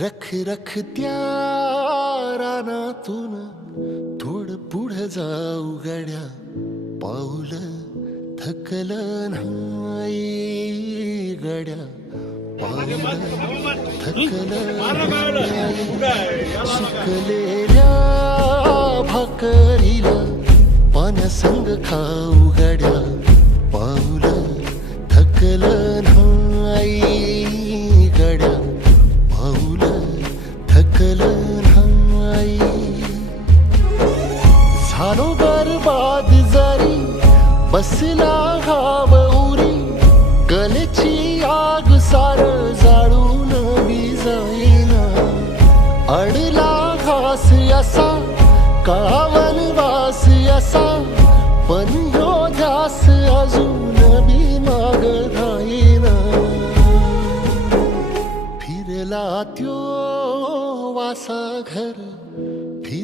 रख रखत्या रानातून थोड पुढं जाऊ गड्या. पाऊल थकल नाही गड्या. पाऊल थकल नाही सुकलेल्या भाकरीला पाण्यासंग खाऊ गड्या. झालो बरबाद जरी बसला घाव उरी कलेची आग सार जाळून जाईना अडला घास असा कळावन वास असा पण ह्यो ध्यास अजून बी माग राहीना फिरला त्यो वासा घर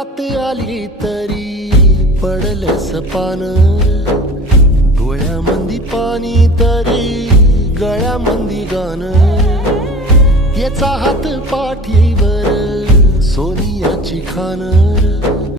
रात आली तरी पडल सपान. डोळ्यामंदी पाणी तरी गळ्यामंदी गाण याचा हात पाठीवर सोनियाची खान.